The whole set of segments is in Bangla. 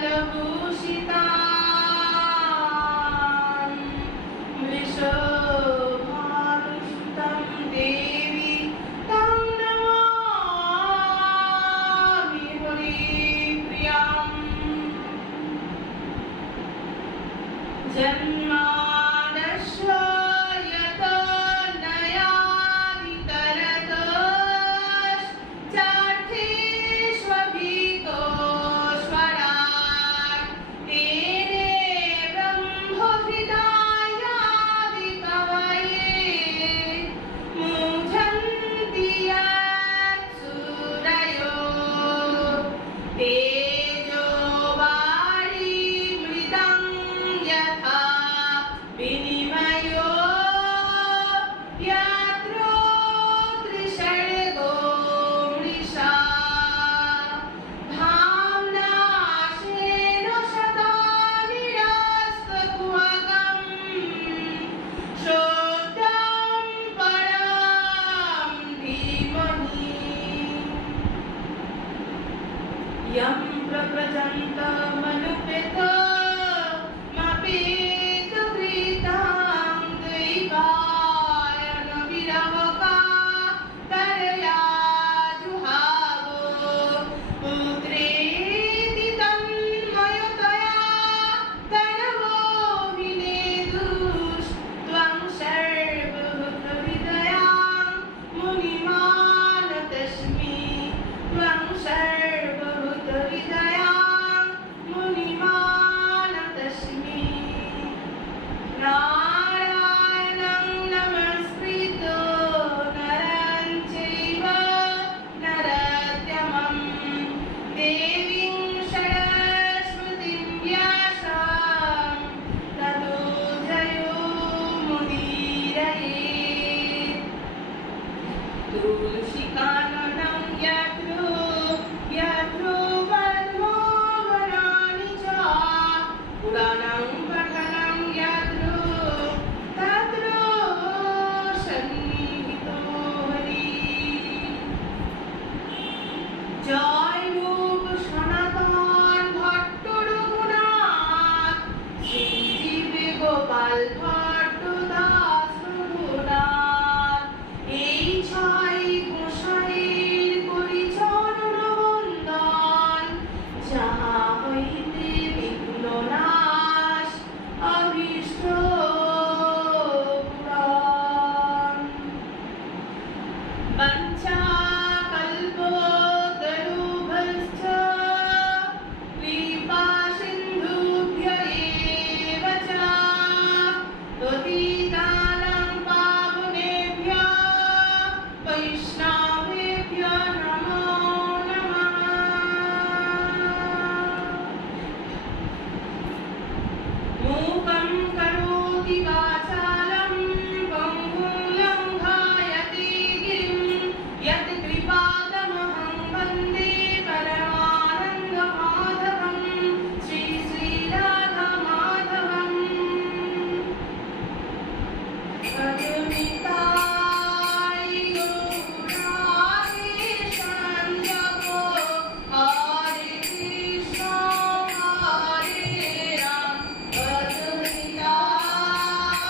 स्वर्णकुण्डलभूषिता जन्मादर्श यतनयादितरतश्चार्थेष्वभितो स्वराट् तेने ब्रह्महृदायादिकवये मुझन्ति यत्सूरयो तेजो वारिमृदं यथा विनिमयो यत्रो त्रिसर्गो मृषा धाम्ना स्वेन सदा निरस्तकुहकं सत्यं परं धीमहि यं प्रव्रजन्तमनुपेतमपेतकृतां द्वैपायनविरवका तरया जुहावो पुत्रेति तन्मयतया तनवो विनेदुस्त्वं सर्वभूतविदयां मुनिमानतस्मि त्वं सर्वभूतविदयां मुनिमानतस्मि नारायणं नमस्कृत्य नरं चैव नरोत्तमं देवीं सरस्वतीं व्यासं ततो जयोमुदीरयेत् तुलसीकाननं यत्रो यत्रो पद्मो वनानि च पुराणं पठनं यत्रो तत्रो सन्निहितो हरिः जय रूप सनातन भट्ट रघुनाथ श्रीजीव गोपाल भट्ट दास रघुनाथ এই ছয় গোসাইয়ের করি চরণ বন্দন যাহা হইতে বিঘ্ন নাশ অভীষ্ট পূরণ वञ्चाकल्पतरुभ्यश्च कृपा सिन्धुभ्य एव च पतितानां पावनेभ्यो वैष्णवेभ्यो नमो नमः मूकं करोति वाचालं पङ्गुं लङ्घयति गिरिं यत्कृपातमहं वन्दे परमानन्दमाधवं श्रीराधामाधवम् अद्वैताय गौराङ्गेशं जपो हरे कृष्ण हरे राम अद्वैताय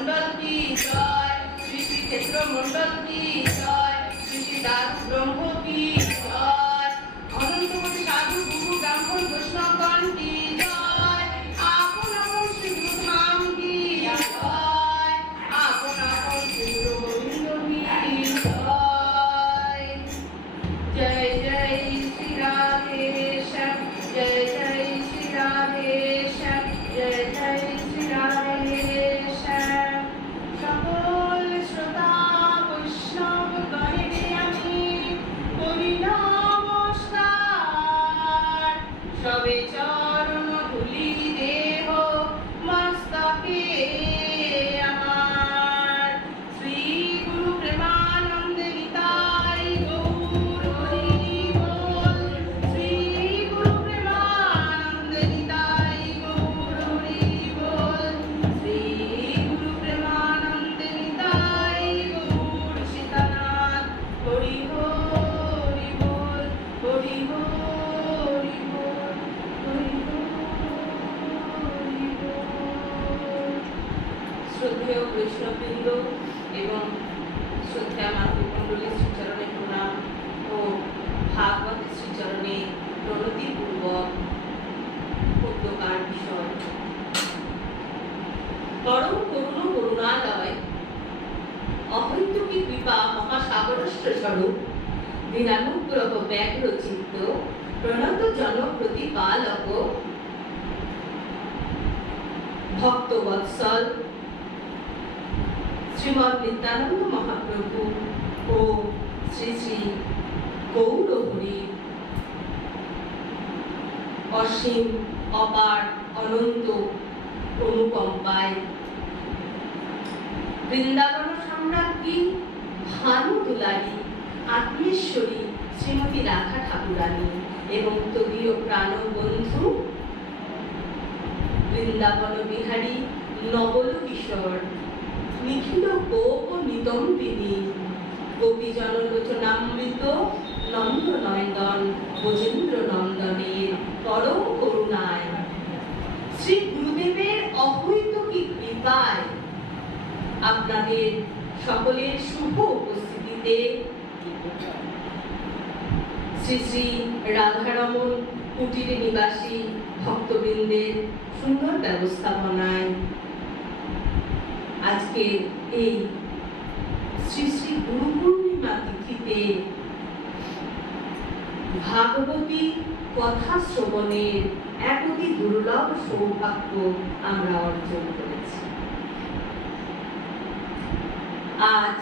মণ্ডল কি জয়, শ্রী শ্রী ক্ষেত্র মণ্ডল কি জয়, শ্রী শ্রী দাস ব্রহ্ম কি জয়, অনন্ত কোটি সাধু গুরু ব্রাহ্মণ বৈষ্ণবগণ কি জয়, আপন আপন শ্রী গুরু ধাম কি জয়, আপন আপন শ্রী গুরু গোবিন্দ কি জয়। জয় জয় শ্রী রাধেশ্যাম, জয় জয় শ্রী রাধেশ্যাম, জয় জয় শ্রী রাধেশ্যাম। সকল শ্রোতা বৈষ্ণব গণে আমি করি নমস্কার, সবে চরণ ধুলি দেহ মস্তকে আমার, শ্রী গুরু প্রেমানন্দে নিতাই গৌর হরি বল, শ্রী গুরু প্রেমানন্দে নিতাই গৌর হরি বল, শ্রী গুরু প্রেমানন্দে নিতাই গৌর সীতানাথ হরি হরি বল, হরি হরি বল, হরি হরি বল। শ্রদ্ধেয় বৈষ্ণববৃন্দ এবং শ্রদ্ধেয় মাতৃমণ্ডলীর শ্রীচরণে প্রণাম ও ভাগবতের শ্রীচরণে প্রণতিপূর্বক পদ্যকার বিষয়। পরম করুণ করুণালয় অহৈতুকী কৃপা মহাসাগরস্য স্বরূপ দীনানুগ্রহ ব্যাঘ্র চিত্ত প্রণত জন প্রতিপালক ভক্ত বৎসল শ্রীমৎ নিত্যানন্দ মহাপ্রভু ও শ্রী শ্রী গৌর হরি অসীম অপার অনন্ত অনুকম্পায় বৃন্দাবন সম্রাজ্ঞী ভানু দুলারী আত্মেশ্বরী শ্রীমতী রাধা ঠাকুরানী এবং তদীয় প্রাণ বন্ধু বৃন্দাবন বিহারী নবল কিশোর নিখিল গোপ নিতম্বিনী গোপীজন লোচনামৃত নন্দনন্দন গজেন্দ্র নন্দনের পরম করুণায় শ্রী গুরুদেবের অহৈতুকী কৃপায় আপনাদের সকলের শুভ উপস্থিতিতে শ্রী শ্রী রাধারমণ কুটির নিবাসী ভক্তবৃন্দের সুন্দর ব্যবস্থাপনায় আজকে এই শ্রী শ্রী গুরু পূর্ণিমা তিথিতে ভাগবতী কথা শ্রবণের এক অতি দুর্লভ সৌভাগ্য আমরা অর্জন করেছি। আজ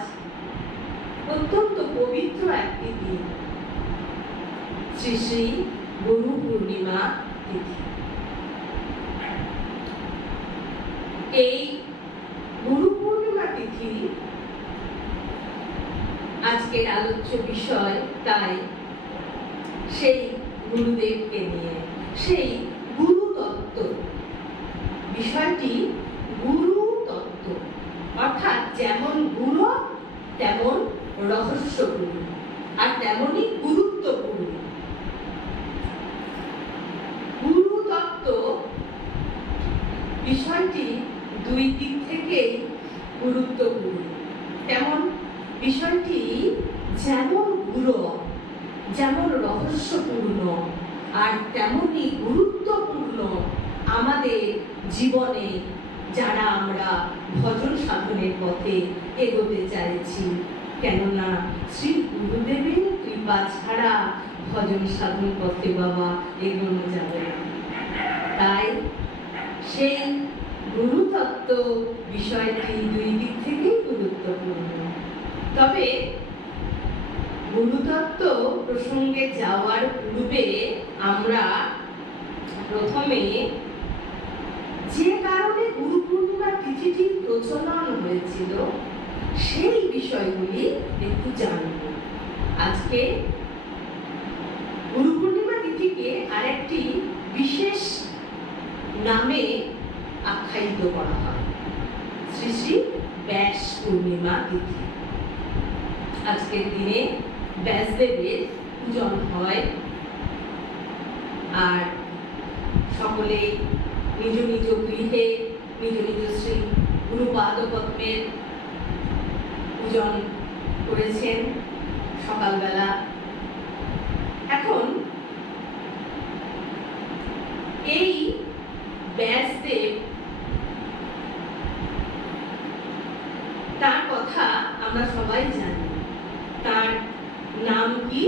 অত্যন্ত পবিত্র একটি দিন, শ্রী শ্রী গুরু পূর্ণিমা তিথি। এই গুরু পূর্ণিমা তিথি আজকের আলোচ্য বিষয়, তাই সেই গুরুদেবকে নিয়ে, সেই গুরু তত্ত্ব। বিষয়টি গুরু তত্ত্ব, অর্থাৎ যেমন গুরু তেমন রহস্যপূর্ণ আর তেমনই গুরুত্বপূর্ণ। গুরু তত্ত্ব বিষয়টি দুই দিক থেকেই গুরুত্বপূর্ণ। তেমন বিষয়টি যেমন গুরু, যেমন রহস্যপূর্ণ আর তেমনই গুরুত্বপূর্ণ আমাদের জীবনে, যারা আমরা ভজন সাধনের পথে এগোতে চাইছি। কেননা শ্রী গুরুদেবের কৃপা ছাড়া ভজন সাধন পথে বাবা এগোনো যাবে না। তাই সেই গুরুতত্ত্ব বিষয়টি দুই দিক থেকেই গুরুত্বপূর্ণ। তবে গুরুতত্ত্ব প্রসঙ্গে যাওয়ার পূর্বে আমরা প্রথমে যে কারণে গুরু পূর্ণিমা তিথিটি প্রচলন হয়েছিল সেই বিষয়গুলি একটু জানব। আজকে গুরু পূর্ণিমা তিথিকে আরেকটি বিশেষ নামে আখ্যায়িত করা হয়, শ্রী শ্রী ব্যাস পূর্ণিমা তিথি। আজকের দিনে ব্যাসদেবের পূজন হয় আর সকলেই নিজ নিজ গৃহে নিজ নিজ শ্রী গুরুপাদপদ্মের পূজন করেছেন সকালবেলা। এখন এই ব্যাসদেব, তার কথা আমরা সবাই জানি। তার নাম কি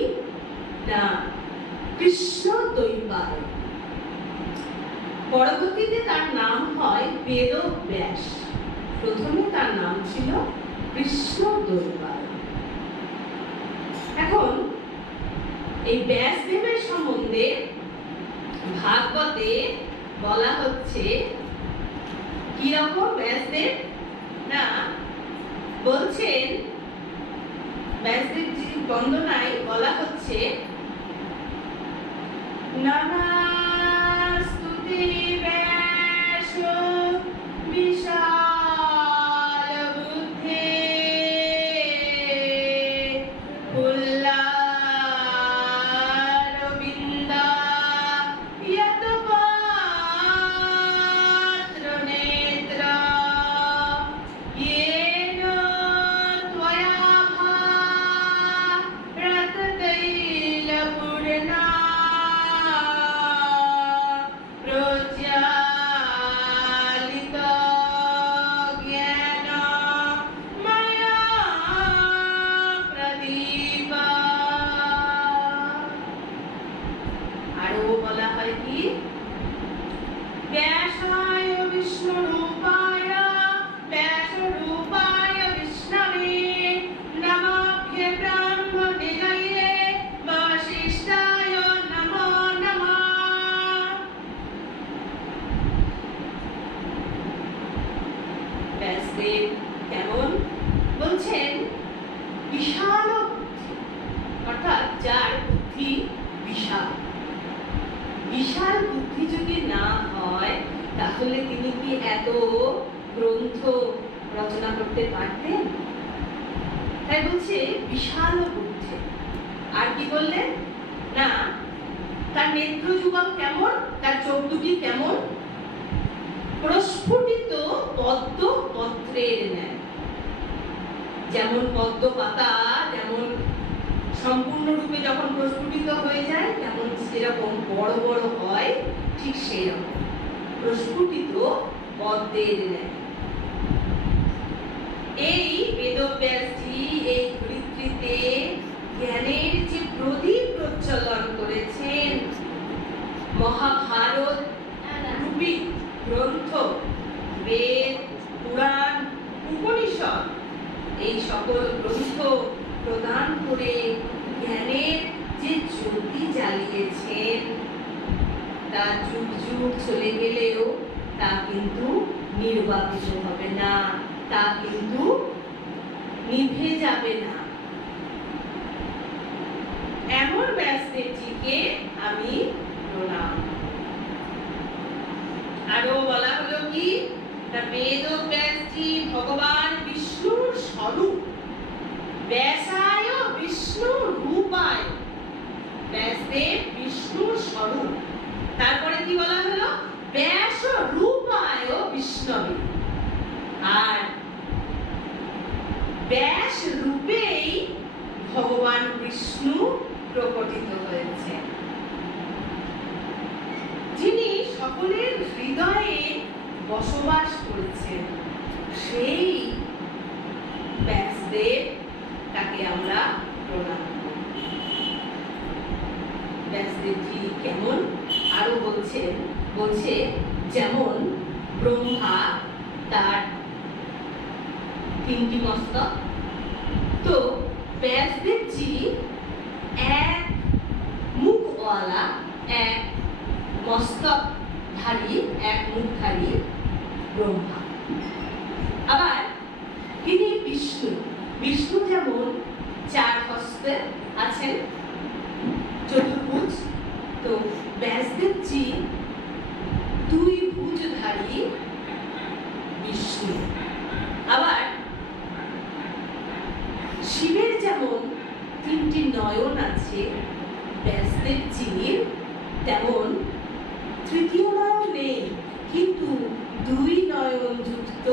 না কৃষ্ণ দ্বৈপায়ন। পরবর্তীতে তার নাম হয় বেদব্যাস। প্রথমে তার নাম ছিল কৃষ্ণ দ্বৈপায়ন। এখন এই ব্যাসদেবের সম্বন্ধে ভাগবতে বলা হচ্ছে কি রকম ব্যাসদেব না বলছেন, ব্যাসদেবজির বন্দনায় বলা হচ্ছে নমস্তুতে ব্যাস বিশাল বুদ্ধে পুল্লারবিন্দ ইয়ৎপাত্র নেত্র येन त्वया भारततैलपूर्णा प्रज्वालित ज्ञानमया प्रदीप। আরো বলা হয় কি ব্যাসায় বিষ্ণুরূপায় ব্যাসরূপায় বিষ্ণবে নমাভ্য ব্রহ্মনিলয়ে বশিষ্ঠায় নমো নমঃ। ব্যাসদেব কেমন বলছেন বিশাল বুদ্ধি, অর্থাৎ যার বুদ্ধি বিশাল। বিশাল বুদ্ধি যদি না হয় তাহলে তিনি কি এত গ্রন্থ রচনা করতে পারতেন? তাই বলছে বিশাল বুদ্ধি। আর কি বললেন না তার নেত্র যুগল কেমন, তার চোখ দুটি কেমন প্রস্ফুটিত পদ্ম পত্রের ন্যায়। যেমন পদ্ম পাতা যেমন সম্পূর্ণরূপে যখন প্রস্ফুটিত হয়ে যায় তেমন সেরকম বড় বড় হয়, ঠিক সেই রকম প্রস্ফুটিত পদ্মের ন্যায়। এই বেদব্যাসজি এই ধরিত্রীতে জ্ঞানের যে প্রদীপ প্রজ্বলন করেছেন, মহাভারত রূপী গ্রন্থ, বেদ, পুরাণ, উপনিষদ এই সকল গ্রন্থ প্রদান করে জ্ঞানের যে জ্যোতি জ্বালিয়েছেন, তা যুগ যুগ চলে গেলেও তা কিন্তু নির্বাপিত হবে না, তা কিন্তু নিভে যাবে না। এমন ব্যাসদেবজিকে আমি প্রণাম। আরো বলা হলো কি বেদব্যাসজি ভগবান বিষ্ণুর স্বরূপ। ব্যাসায় বিষ্ণু রূপায়, ব্যাসদেব বিষ্ণুর স্বরূপ। তারপরে কি বলা হলো ব্যাস রূপায় বিষ্ণবে। আর ব্যাস রূপেই ভগবান বিষ্ণু প্রকটিত হয়েছে, যিনি সকলের হৃদয়ে বসবাস করেছেন। সেই ব্যাসদেব তাকে আমরা প্রণাম করি। ব্যাসদেবজি কেমন আরো বলছে যেমন ব্রহ্মা তার তিনটি মস্তক, তো ব্যাসদেবজি এক মুখওয়ালা, এক মস্তকধারী, এক মুখধারী ব্রহ্মা। আবার তিনি বিষ্ণু যেমন চার হস্তে আছেন, চতুর্ভুজ, তো ব্যাসদেবজি দুই ভুজধারী বিষ্ণু। আবার শিবের যেমন তিনটি নয়ন আছে, ব্যাসদেবজির তেমন তৃতীয় নয়ন নেই, কিন্তু দুই নয়ন যুক্ত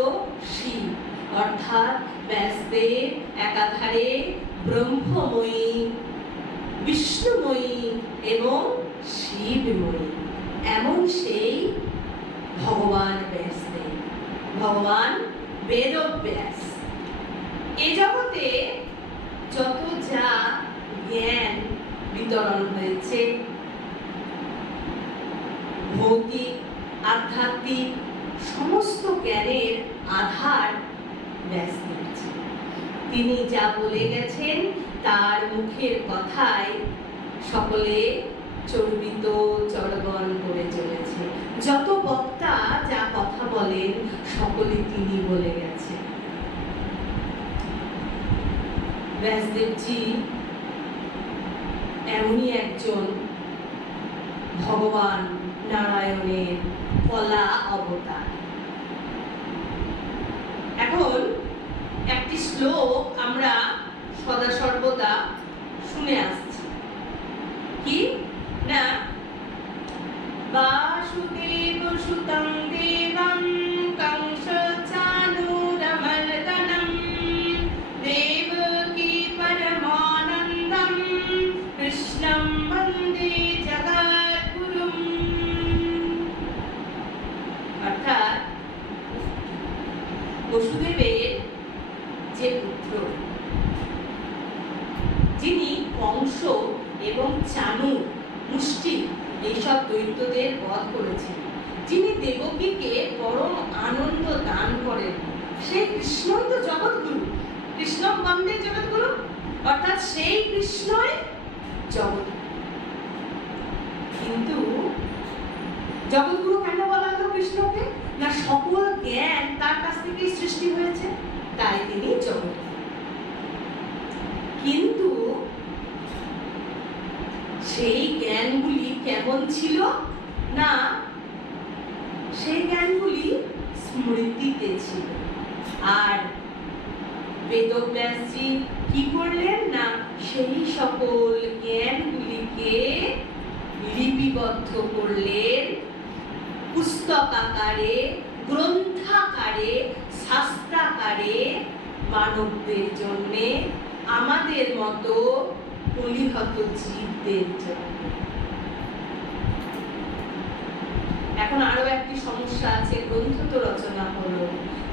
অর্থাৎ ব্যাসদেব একাধারে ব্রহ্মময়ী, বিষ্ণুময়ী এবং শিবময়ী, এমন সেই ভগবান ব্যাসদেব, ভগবান বেদব্যাস। এ জগতে যত যা জ্ঞান বিতরণ হয়েছে, ভৌতিক আধ্যাত্মিক সমস্ত জ্ঞানের আধার ব্যাসদেব। তিনি যা বলে গেছেন তার মুখের কথায় সকলে চর্বিত চর্বণ করে চলেছে। যত বক্তা যা কথা বলেন সকলে তিনি বলে গেছেন। ব্যাসদেবজি এমনই একজন ভগবান নারায়ণের কলা অবতার। এখন একটি শ্লোক আমরা সদা সর্বদা শুনে আসছি, কি না, বাসুদেব সুতং দেবং কংস চানুরমর্দনম দেবকী পরমানন্দম কৃষ্ণম বন্দে জগদ্গুরুম। অর্থাৎ বসুদেবের যে পুত্র, যিনি কংস এবং চানু মুষ্টি এইসব দৈত্যদের বধ করেছেন, যিনি দেবকীকে পরম আনন্দ দান করেন, সেই কৃষ্ণই তো জগৎগুরু। কৃষ্ণ বন্দে জগৎগুরু, অর্থাৎ সেই কৃষ্ণই জগৎ। কিন্তু জগৎগুরু কেন বলা হলো কৃষ্ণকে? না, সকল জ্ঞান তার কাছ থেকেই সৃষ্টি হয়েছে, তাই তিনি জগৎ। কিন্তু সেই জ্ঞানগুলি কেমন ছিল? না, সেই জ্ঞানগুলি স্মৃতিতে ছিল। আর বেদব্যাসজি কি করলেন? না, সেই সকল জ্ঞানগুলিকে লিপিবদ্ধ করলেন পুস্তক আকারে, গ্রন্থাকারে, শাস্ত্রাকারে, মানবদের জন্যে, আমাদের মতো কলিহত জীবদের জন্য। এখন আরো একটি সমস্যা আছে, গ্রন্থ তো রচনা হলো,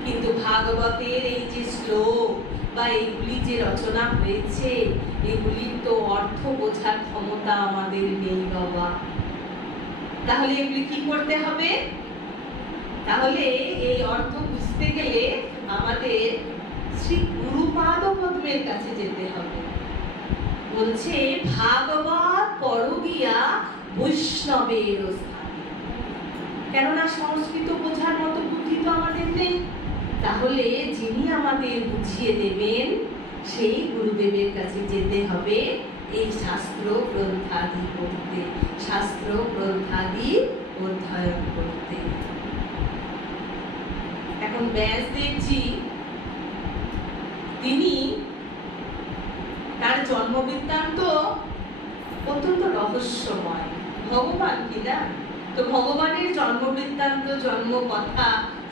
কিন্তু ভাগবতের এই যে শ্লোক বা এইগুলি যে রচনা হয়েছে, এগুলির তো অর্থ বোঝার ক্ষমতা আমাদের নেই বাবা। তাহলে এগুলি কি করতে হবে? তাহলে এই অর্থ বুঝতে গেলে আমাদের শ্রী গুরুপাদ পদ্মের কাছে যেতে হবে। বলছে ভাগবত পরগিয়া বৈষ্ণবের স্থানে। কেননা সংস্কৃত বোঝার মতো বুদ্ধি তো আমাদের নেই, তাহলে যিনি আমাদের বুঝিয়ে দেবেন সেই গুরুদেবের কাছে যেতে হবে এই শাস্ত্র গ্রন্থাদি পড়তে, শাস্ত্র গ্রন্থাদি অধ্যয়ন করতে। এখন ব্যাসদেবজি তিনি তার জন্ম বৃত্তান্ত অত্যন্ত রহস্যময়। ভগবান কিনা, তো ভগবানের জন্ম বৃত্তান্ত, জন্ম কথা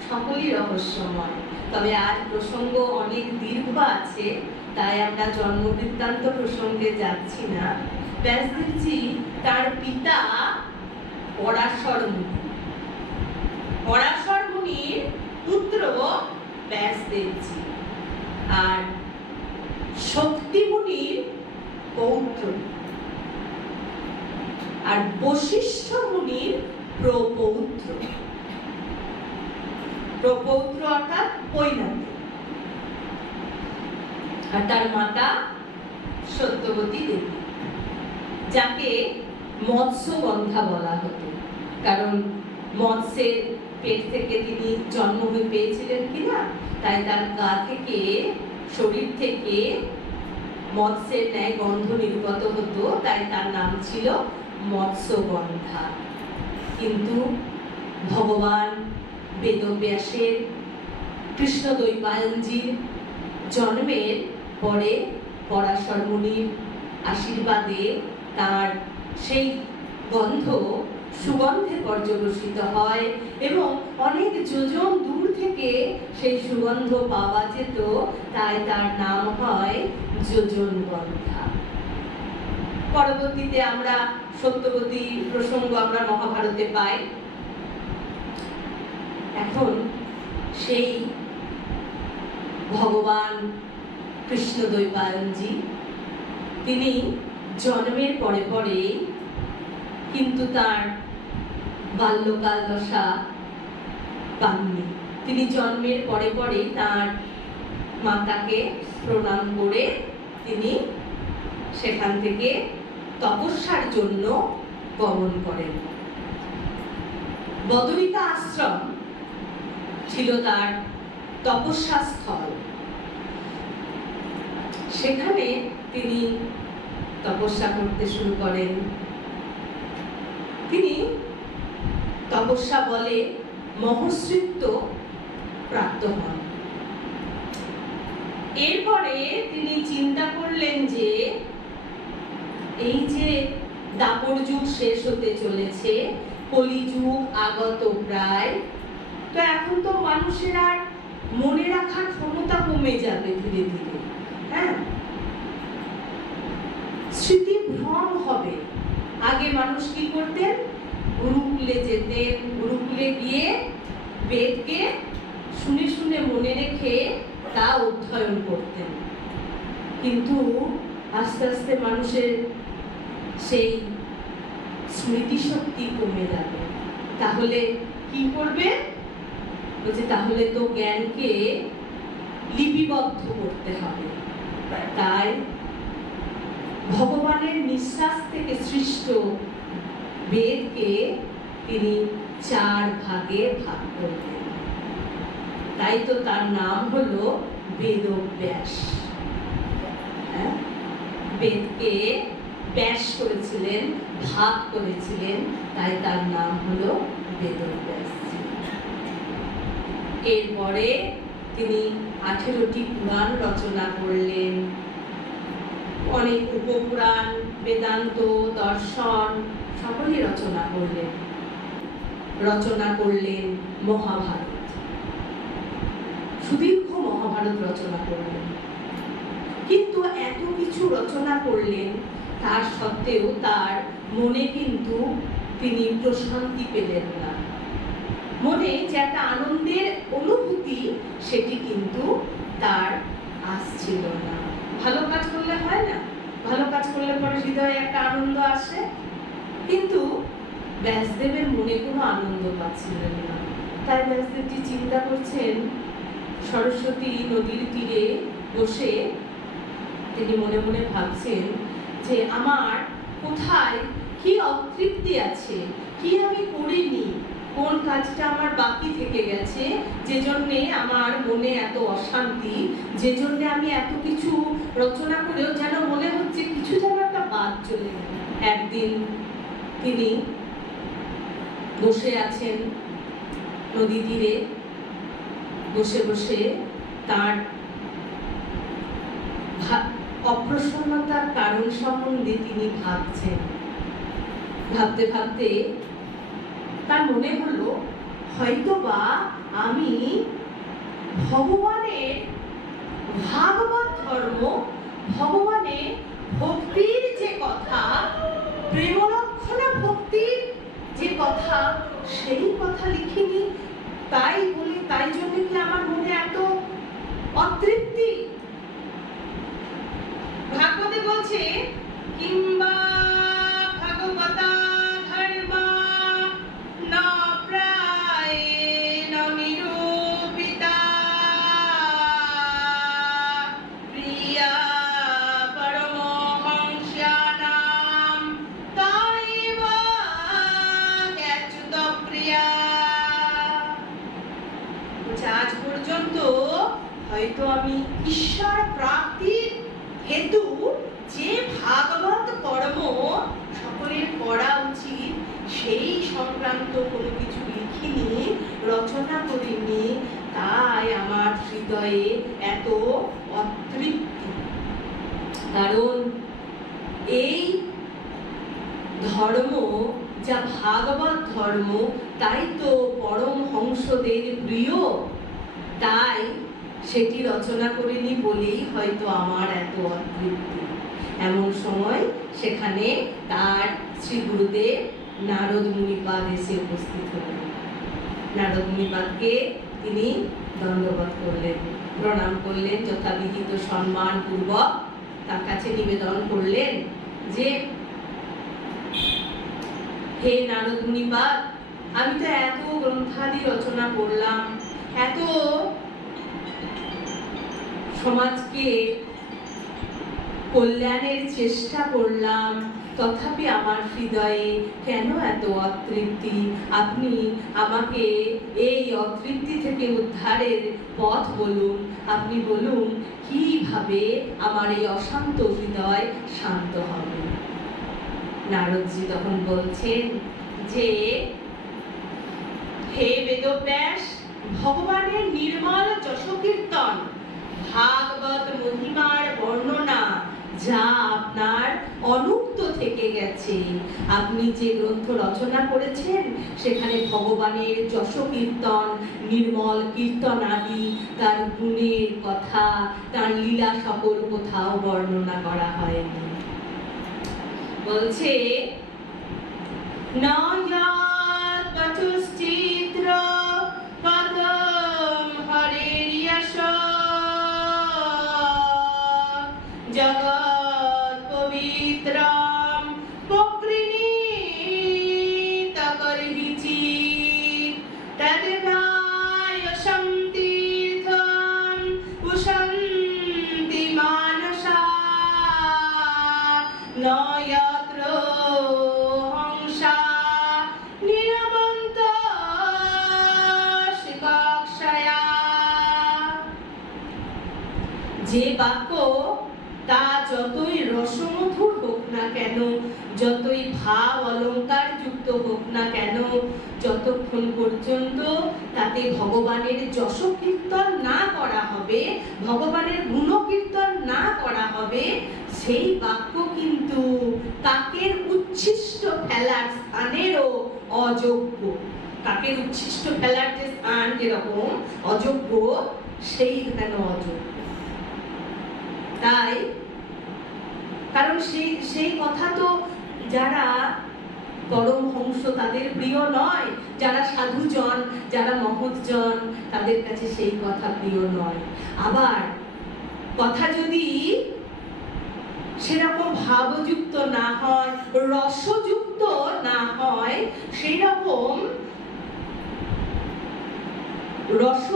সকলই রহস্যময়। তবে আজ প্রসঙ্গ অনেক দীর্ঘ আছে, তাই আমরা জন্ম বৃত্তান্ত প্রসঙ্গে যাচ্ছি না। ব্যাসদেবজি তার পিতা পরাশর মুনি, পরাশর মুনির পুত্র ব্যাসদেবজি, আর শক্তি মুনির পৌত্র, আর বশিষ্ঠ মুনির প্রপৌত্র। প্রপৌত্র অর্থাৎ পৈনাতি, আর তার মাতা সত্যবতী দেবী, যাকে মৎস্যগন্ধা বলা হতো, কারণ মৎস্যের পেট থেকে তিনি জন্ম হয়ে পেয়েছিলেন কিনা, তাই তার গা থেকে, শরীর থেকে মৎস্যের ন্যায় গন্ধ নির্গত হতো, তাই তার নাম ছিল মৎস্যগন্ধা। কিন্তু ভগবান বেদব্যাসের, কৃষ্ণদ্বৈপায়নজির জন্মের পরে পরাশর মুনির আশীর্বাদে তার সেই গন্ধ সুগন্ধে পর্যবসিত হয় এবং অনেক যোজন দূর থেকে সেই সুগন্ধ পাওয়া যেত, তাই তার নাম হয় যোজনগন্ধা। পরবর্তীতে আমরা সত্যবতী প্রসঙ্গ আমরা মহাভারতে পাই। এখন সেই ভগবান কৃষ্ণদ্বৈপায়নজি তিনি জন্মের পরে পরে কিন্তু তার বাল্যকাল দশা পাননি। তিনি জন্মের পরে পরে তার মাতাকে প্রণাম করে তিনি সেখান থেকে তপস্যার জন্য গমন করেন। বদরিকা আশ্রম ছিল তার তপস্যা স্থল। সেখানে তিনি তপস্যা করতে শুরু করেন। তিনি তপস্যা বলে মহর্ষিত্ব প্রাপ্ত হন। এরপরে তিনি চিন্তা করলেন যে এই যে দাপর যুগ শেষ হতে চলেছে, কলিযুগ আগত প্রায়, তো এখন তো মানুষের আর মনে রাখার ক্ষমতা কমে যাবে ধীরে ধীরে। হ্যাঁ, স্মৃতি ভ্রম হবে। আগে মানুষ কি করতেন? গুরুকুলে যেতেন, গুরুকুলে গিয়ে বেদকে শুনে শুনে মনে রেখে তা অধ্যয়ন করতেন। কিন্তু আস্তে আস্তে মানুষের সেই স্মৃতিশক্তি কমে যাবে। তাহলে কি করবে? বলছে তাহলে তো জ্ঞানকে লিপিবদ্ধ করতে হবে। তাই ভগবানের নিঃশ্বাস থেকে সৃষ্ট বেদকে তিনি 4 ভাগে ভাগ করলেন। তাই তো তার নাম হলো বেদব্যাস। বেদকে ব্যাস করেছিলেন, ভাগ করেছিলেন, তাই তার নাম হলো বেদব্যাস। এরপরে তিনি 18টি পুরাণ রচনা করলেন, অনেক উপপুরাণ, বেদান্ত, দর্শন সকলই রচনা করলেন। রচনা করলেন মহাভারত, সুদীর্ঘ মহাভারত রচনা করলেন। কিন্তু এত কিছু রচনা করলেন, তার সত্ত্বেও তার মনে কিন্তু তিনি প্রশান্তি পেলেন না। মনে যে একটা আনন্দের অনুভূতি, সেটি কিন্তু তার আসছিল না। ভালো কাজ করলে হয় না? ভালো কাজ করলে পরে হৃদয়ে একটা আনন্দ আসে, কিন্তু ব্যাসদেবের মনে কোনো আনন্দ পাচ্ছিলেন না। তাই ব্যাসদেবজি চিন্তা করছেন, সরস্বতী নদীর তীরে বসে তিনি মনে মনে ভাবছেন যে আমার কোথায় কি অতৃপ্তি আছে, কি আমি করিনি, কোন কাজটা আমার বাকি থেকে গেছে, যে জন্যে আমার মনে এত অশান্তি, যে জন্যে আমি এত কিছু রচনা করেও যেন মনে হচ্ছে কিছু যেন একটা বাদ চলে গেল। একদিন তিনি বসে আছেন নদী তীরে, বসে বসে তার অপ্রসন্নতার কারণ সম্বন্ধে তিনি ভাবছেন। ভাবতে ভাবতে তার মনে হলো হয়তোবা আমি ভগবানের ভাগবত ধর্ম, ভগবানের ভক্তির যে কথা, প্রেমলক্ষণা ভক্তির যে কথা, সেই কথা লিখিনি। তাই জন্য কি আমার মনে এত অতৃপ্তি? ভাগবতে বলছে কিংবা ভাগবতা ধর্মা না প্রায়েণ নিরূপিতা প্রিয়া পরমহংসানাম তাইব জ্ঞাচ্যুত প্রিয়া। আজ পর্যন্ত হয়তো আমি ঈশ্বর প্রাপ্তির হেতু যে ভাগবত কর্ম সকলের করা উচিত, সেই সংক্রান্ত কোনো কিছু লিখিনি, রচনা করিনি, তাই আমার হৃদয়ে এত অতৃপ্তি। কারণ এই ধর্ম যা ভাগবত ধর্ম তাই তো পরম হংসদের প্রিয়, তাই সেটি রচনা করিনি বলেই হয়তো আমার এত অতৃপ্তি। এমন সময় সেখানে তার শ্রী গুরুদেব নারদ মুনিপাদ এসে উপস্থিত হলেন। নারদ মুনিপাদকে তিনি দণ্ডবত করলেন, প্রণাম করলেন, যথাবিহিত সম্মান পূর্বক তার কাছে নিবেদন করলেন যে হে নারদ মুনিপাদ, আমি তো এত গ্রন্থাদি রচনা করলাম, এত সমাজকে কল্যাণের চেষ্টা করলাম, তথাপি আমার হৃদয়ে কেন এত অতৃপ্তি? আপনি আমাকে এই অতৃপ্তি থেকে উদ্ধারের পথ বলুন। আপনি বলুন কিভাবে আমার এই অশান্ত হৃদয় শান্ত হবে। নারদজি তখন বলছেন যে হে বেদব্যাস, ভগবানের নির্মল যশকীর্তন, ভাগবত মহিমার বর্ণনা যা আপনার অনুক্ত থেকে গেছে। আপনি যে গ্রন্থ রচনা করেছেন সেখানে ভগবানের যশকীর্তন, নির্মল কীর্তন আদি, তার গুণের কথা, তার লীলা সকল কোথাও বর্ণনা করা হয়নি। বলছে নয়াত পচুশ্চিত্র পদম হরের যশ, জগৎ পবিত্রম প্রকৃণীত করিছি, তদ্ভায়সং তীর্থম উশন্তি মানসা, নয়ত্র হংসা নিরবন্ত শিকক্ষয়া। যে বাক্য তা যতই রসমধুর হোক না কেন, যতই ভাব অলঙ্কার যুক্ত হোক না কেন, যতক্ষণ পর্যন্ত তাতে ভগবানের যশ কীর্তন না করা হবে, ভগবানের গুণ কীর্তন না করা হবে, সেই বাক্য কিন্তু কাকের উচ্ছিষ্ট ফেলার স্থানেরও অযোগ্য। কাকের উচ্ছিষ্ট ফেলার যে স্থান যেরকম অযোগ্য, সেইখানে অযোগ্য। তাই কারণ সেই কথা তো যারা পরমহংস তাদের প্রিয় নয়, যারা সাধুজন, যারা মহৎজন, তাদের কাছে সেই কথা প্রিয় নয়। আবার কথা যদি সেরকম ভাবযুক্ত না হয়, রসযুক্ত না হয়, সেই রকম রস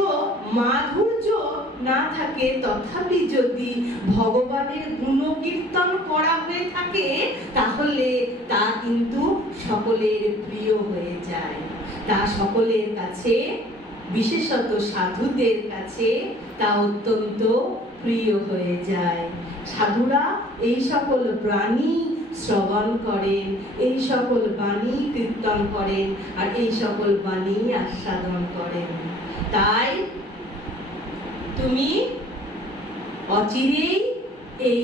মাধুর্য না থাকে, তথাপি যদি ভগবানের গুণকীর্তন করা হয়ে থাকে, তাহলে তা কিন্তু সকলের প্রিয় হয়ে যায়। তা সকলের কাছে, বিশেষত সাধুদের কাছে তা অত্যন্ত প্রিয় হয়ে যায়। সাধুরা এই সকল বাণী শ্রবণ করেন, এই সকল বাণী কীর্তন করেন, আর এই সকল বাণী আস্বাদন করেন। তাই তুমি অচিরেই এই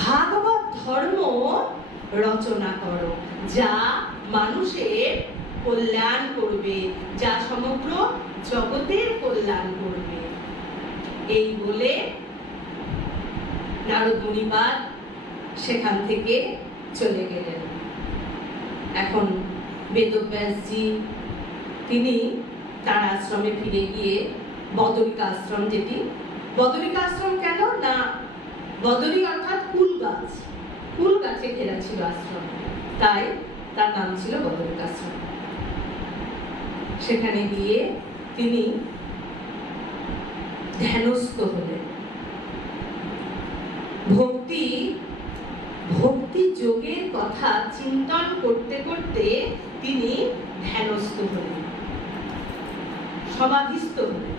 ভাগবত ধর্ম রচনা করো, যা মানুষের কল্যাণ করবে, যা সমগ্র জগতের কল্যাণ করবে। এই বলে নারদ মুনিপাদ সেখান থেকে চলে গেলেন। এখন বেদব্যাসজি তিনি তার আশ্রমে ফিরে গিয়ে বদরিকা আশ্রম, যেটি বদরিকা আশ্রম কেন না, বদরি অর্থাৎ কুল গাছ, কুল গাছে ঘেরা ছিল আশ্রম, তাই তার নাম ছিল বদরিকা আশ্রম। সেখানে গিয়ে তিনি ধ্যানস্থ হলেন। ভক্তি যোগের কথা চিন্তন করতে করতে তিনি ধ্যানস্থ হলেন, সমাধিস্থ হলেন।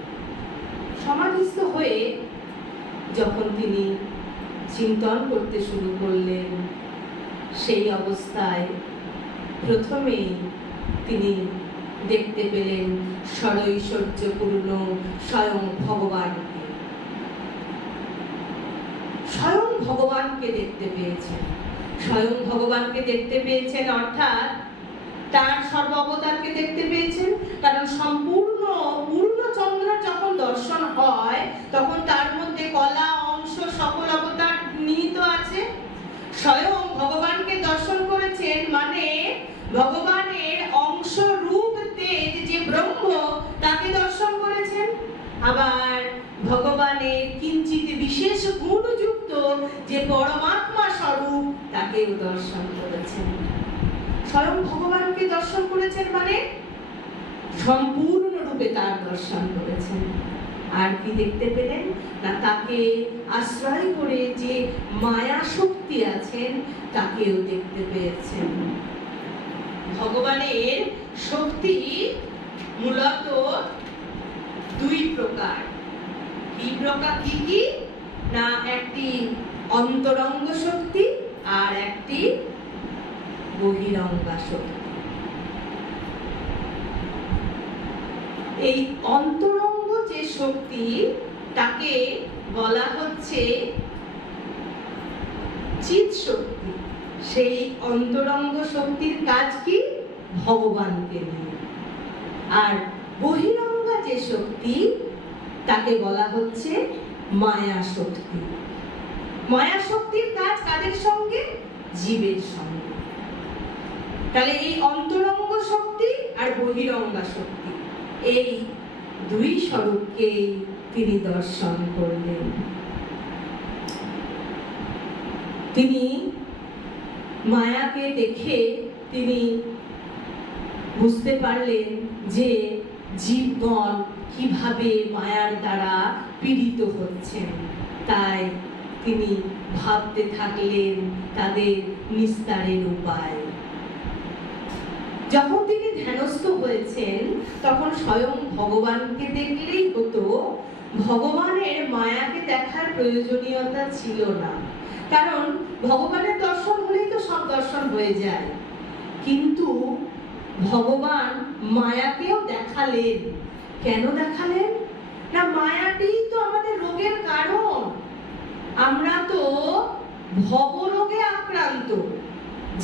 সমাধিস্থ হয়ে যখন তিনি চিন্তন করতে শুরু করলেন, সেই অবস্থায় প্রথমেই তিনি দেখতে পেলেন সরৈশ্বর্যপূর্ণ স্বয়ং ভগবানকে। স্বয়ং ভগবানকে দেখতে পেয়েছেন। স্বয়ং ভগবানকে দেখতে পেয়েছেন, অর্থাৎ তার সর্ব অবতারকে দেখতে পেয়েছেন। কারণ সম্পূর্ণ পূর্ণচন্দ্রের যখন দর্শন হয় তখন তার মধ্যে কলা অংশ সকল অবতার নিহিত আছে। স্বয়ং ভগবানকে দর্শন করেছেন মানে ভগবানের অংশ রূপ তেজ যে ব্রহ্ম তাকে দর্শন করেছেন। আবার ভগবানের কিঞ্চিত বিশেষ গুণযুক্ত যে পরমাত্মা স্বরূপ তাকেও দর্শন করেছেন। স্বয়ং ভগবানকে দর্শন করেছেন মানে সম্পূর্ণ রূপে তার দর্শন করেছেন। আর কি দেখতে পেলেন না, তাকে আশ্রয় করে যে মায়া শক্তি আছেন তাকেও দেখতে পেয়েছেন। ভগবানের শক্তি মূলত দুই প্রকার। কি প্রকার, কি কি না, একটি অন্তরঙ্গ শক্তি আর একটি বহিরঙ্গা শক্তি। এই অন্তরঙ্গ যে শক্তি তাকে বলা হচ্ছে চিৎ শক্তি। সেই অন্তরঙ্গ শক্তির কাজ কি, ভগবানকে নিয়ে। আর বহিরঙ্গা যে শক্তি তাকে বলা হচ্ছে মায়া শক্তি। মায়া শক্তির কাজ কাদের সঙ্গে, জীবের সঙ্গে। তাহলে এই অন্তরঙ্গ শক্তি আর বহিরঙ্গা শক্তি এই দুই স্বরূপকে তিনি দর্শন করলেন। তিনি মায়াকে দেখে তিনি বুঝতে পারলেন যে জীবগণ কিভাবে মায়ার দ্বারা পীড়িত হচ্ছেন। তাই তিনি ভাবতে থাকলেন তাদের নিস্তারের উপায়। যখন তিনি ধ্যানস্থ হয়েছেন তখন স্বয়ং ভগবানকে দেখলেই হতো, ভগবানের মায়াকে দেখার প্রয়োজনীয়তা ছিল না। কারণ ভগবানের দর্শন হলেই তো সব দর্শন হয়ে যায়। কিন্তু ভগবান মায়াকেও দেখালেন। কেন দেখালেন না, মায়াটি তো আমাদের রোগের কারণ। আমরা তো ভবরোগে আক্রান্ত।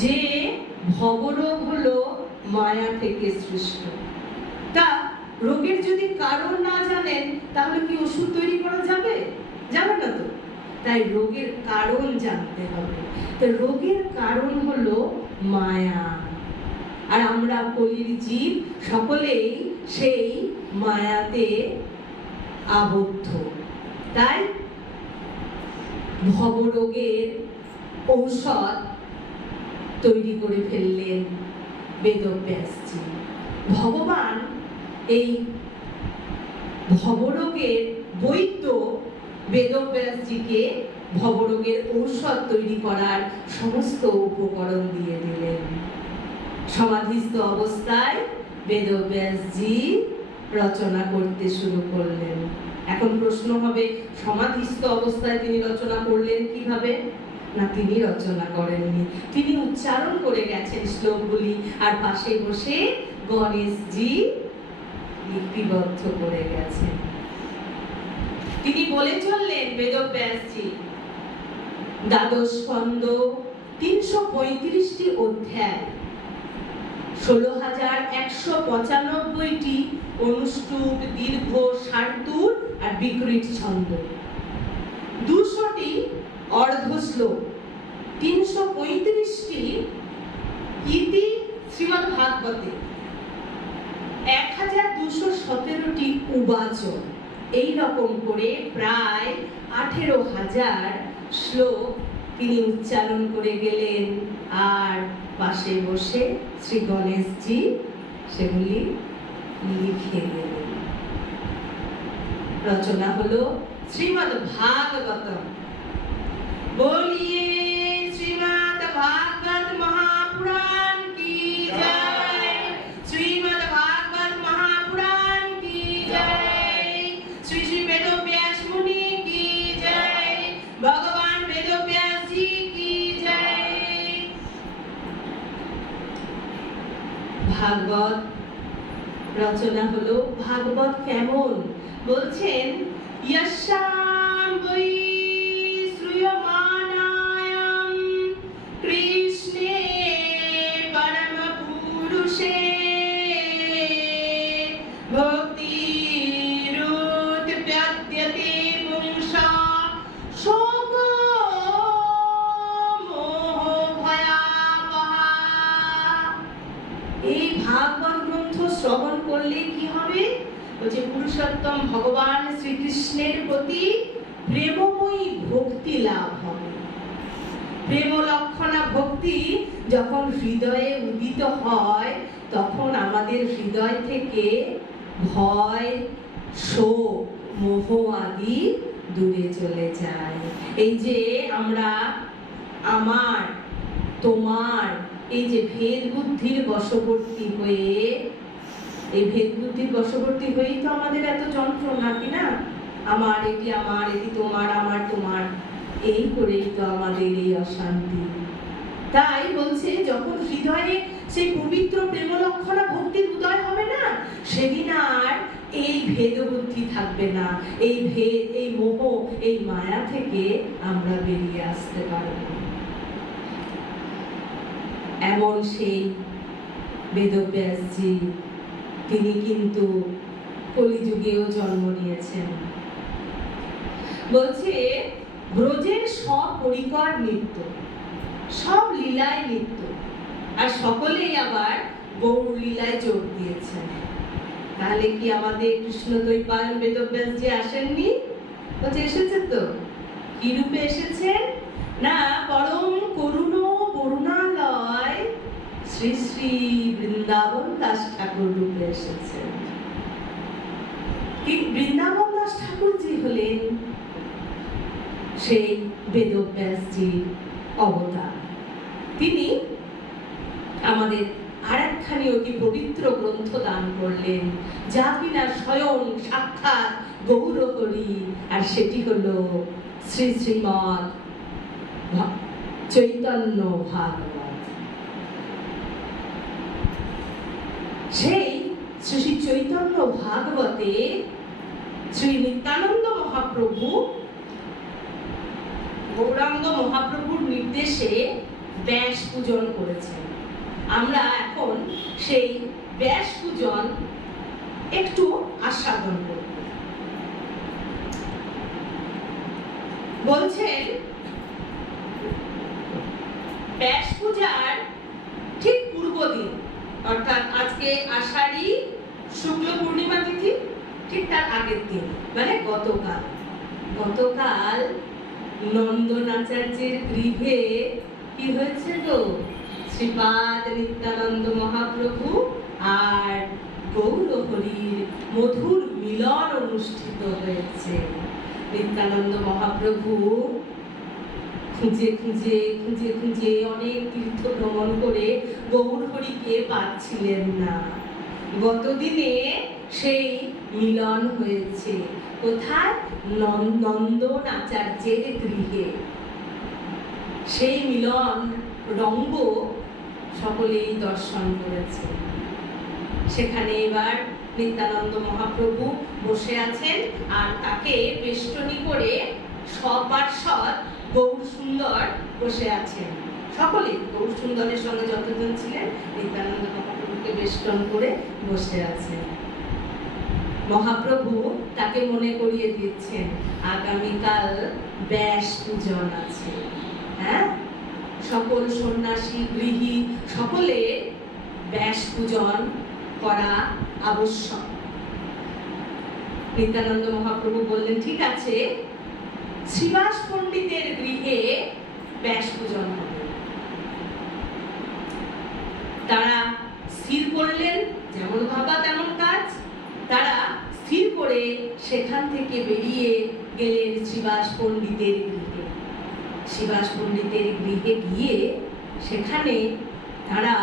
যে ভবরোগ হলো মায়া থেকে সৃষ্ট। তা রোগের যদি কারণ না জানেন তাহলে কি ওষুধ তৈরি করা যাবে? যাবে না তো। তাই রোগের কারণ জানতে হবে। তো রোগের কারণ হলো মায়া। আর আমরা কলির জীব সকলেই সেই মায়াতে আবদ্ধ। তাই ভবরোগের ঔষধ তৈরি করে ফেললেন বেদব্যাসজি। ভগবান এই ভবরোগের বৈদ্য বেদব্যাসজিকে ভবরোগের ঔষধ তৈরি করার সমস্ত উপকরণ দিয়ে দিলেন। সমাধিস্থ অবস্থায় বেদব্যাসজি রচনা করতে শুরু করলেন। এখন প্রশ্ন হবে, সমাধিস্থ অবস্থায় তিনি রচনা করলেন কিভাবে? না, তিনি রচনা করেননি, তিনি উচ্চারণ করে গেছেন শ্লোকগুলি, আর পাশে বসে গণেশজি লিপিবদ্ধ করে গেছেন। তিনি বলে চললেন বেদব্যাসজি, দ্বাদশ স্কন্ধ 335টি অধ্যায়, 16,195টি অনুষ্টুপ, দীর্ঘ, সার্তুর আর বিকৃত ছন্দ, 200টি অর্ধশ্লোক, 335টি ইতি শ্রীমদ্ ভাগবতে, 1217টি উবাচন, এই রকম করে প্রায় 18,000 শ্লোক তিনি উচ্চারণ করে গেলেন। আর পাশে বসে শ্রী গণেশজি সেগুলি লিখে গেলেন। রচনা হলো শ্রীমদ্ ভাগবতম। बोलिए श्रीमद् भागवत महापुराण की जय, श्रीमद् भागवत महापुराण की जय, श्री श्री वेदव्यास मुनि की जय, भगवान वेदव्यास जी की जय। भागवत রচনা হলো। ভাগবত কেমন বলছেন, यशां वै श्रूयमाणायां শ্রবণ করলে কি হবে? বলছে পুরুষোত্তম ভগবান শ্রীকৃষ্ণের প্রতি প্রেমময়ী ভক্তি লাভ হবে। প্রেম লক্ষণা ভক্তি যখন হৃদয়ে উদিত হয়, তখন আমাদের হৃদয় থেকে ভয়, শোক, মোহ আদি দূরে চলে যায়। এই যে আমরা আমার তোমার এই যে ভেদ বুদ্ধির বশবর্তী হয়ে, এই ভেদ বুদ্ধির বশবর্তী হয়েই তো আমাদের এত যন্ত্রণা, কি না? আমার এটি তোমার, আমার তোমার, এই করেই তো আমাদের এই অশান্তি। তাই বলছে যখন হৃদয়ে সেই পবিত্র প্রেমলক্ষণা ভক্তির উদয় হবে না, সেদিন আর এই ভেদ বুদ্ধি থাকবে না। এই ভেদ, এই মোহ, এই মায়া থেকে আমরা বেরিয়ে আসতে পারব। এমন সেই বেদব্যাসজি, তিনি কিন্তু কলিযুগেও জন্ম নিয়েছেন। বলছে ব্রজের সব পরিকর নৃত্য, সব লীলায় নৃত্য, আর সকলেই আবার গৌর লীলায় যোগ দিয়েছেন। তাহলে কি আমাদের কৃষ্ণ দ্বৈপায়ন বেদব্যাসজি আসেননি? বলছে এসেছে তো। কি রূপে এসেছেন? না, পরম করুণ করুণালয় শ্রী শ্রী বৃন্দাবন দাস ঠাকুর রূপে এসেছেন। কি বৃন্দাবন দাস ঠাকুর জি হলেন সেই বেদব্যাসজির অবতার। তিনি আমাদের আরেকখানি অতি পবিত্র গ্রন্থ দান করলেন, যা কিনা স্বয়ং সাক্ষাৎ গৌরহরি, আর সেটি হলো শ্রী শ্রীমৎ চৈতন্য ভাগবত। সেই শ্রী চৈতন্য ভাগবতে শ্রী নিত্যানন্দ মহাপ্রভু গৌরাঙ্গ মহাপ্রভুর নির্দেশে ব্যাস পূজন করেছেন। আমরা এখন সেই ব্যাস পূজন একটু আস্বাদন করব। বলছেন ব্যাস পূজার ঠিক পূর্বদিন, অর্থাৎ আজকে আষাঢ়ী শুক্ল পূর্ণিমা তিথি, ঠিক তার আগের দিন মানে গতকাল নন্দনাচার্যের গৃহে কি হয়েছে গো? শ্রীপাদ নিত্যানন্দ মহাপ্রভু আর গৌরহরির মধুর মিলন অনুষ্ঠিত হয়েছে। নিত্যানন্দ মহাপ্রভু খুঁজে খুঁজে খুঁজে খুঁজে অনেক তীর্থ ভ্রমণ করে গৌরহরিকে পাচ্ছিলেন না। গতদিনে সেই মিলন হয়েছে। কোথায়? নন্দনাচার্যের গৃহে। সেই মিলন রঙ্গ সকলেই দর্শন করেছে। সেখানে এবার নিত্যানন্দ মহাপ্রভু বসে আছেন, আর তাকে বেষ্টনী করে সপার্ষদ গৌর সুন্দর বসে আছেন। সকলেই গৌর সুন্দরের সঙ্গে যতজন ছিলেন নিত্যানন্দ মহাপ্রভুকে বেষ্টন করে বসে আছেন। মহাপ্রভু তাকে মনে করিয়ে দিচ্ছেন আগামীকাল ব্যাস পূজন আছে। হ্যাঁ, সকল সন্ন্যাসী গৃহী সকলে ব্যাস পূজন করা আবশ্যক। নিত্যানন্দ মহাপ্রভু বললেন ঠিক আছে, শ্রীবাস পণ্ডিতের গৃহে ব্যাস পূজন হবে। তারা স্থির করলেন, যেমন ভাবা তেমন কাজ। তারা স্থির করে সেখান থেকে বেরিয়ে গেলেন শ্রীবাস পণ্ডিতের গৃহে। শ্রীবাস পণ্ডিতের গৃহে গিয়ে সেখানে তারা